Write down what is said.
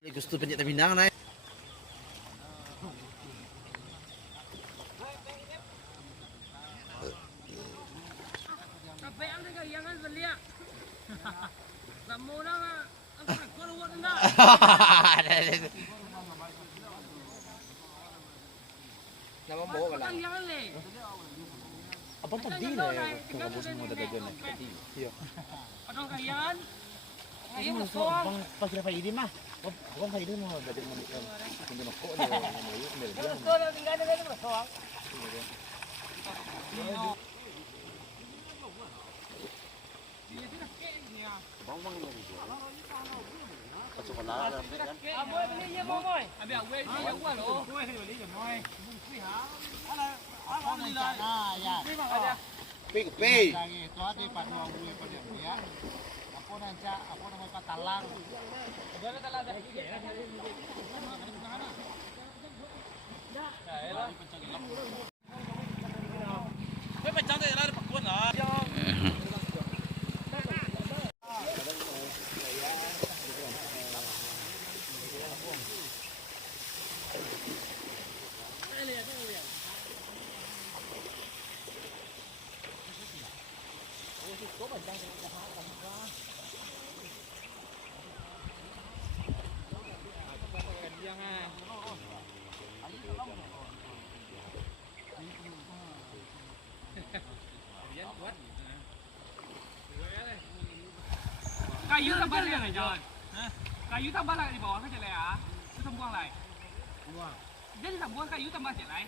Gusto penyet Minang naik. Sampai anda jangan belia. Kamu nama angkat keluar anda. Nama bawa Orang jangan le. Apa tadi lah ya? Kamu semua dah gajian tadi. Iya. Orang kayan. Ngayon Ini masuk. pas dapat ini mah. Abang kayak ini mau gajian mau untuk nokok dia. Masuk dah tinggal ada masuk. Bang ini dia. Pasok ko na lang kan. Amoy beli ye moy. Abi awe ni ya wa lo. Awe ni beli je moy. Bung sui ha. Ala ni la. Ah ya. Ada. Pay. Lagi itu ada pada gue pada dia. Apa nanti apa namanya patalang. Ada talang dah. Wei pencang tu ada pakun ah. Kayu tambah lagi nggak John? Kayu tambah lagi di bawah kan jelek ah? Itu buang lagi. Buang. Jadi tak buang kayu tambah jelek.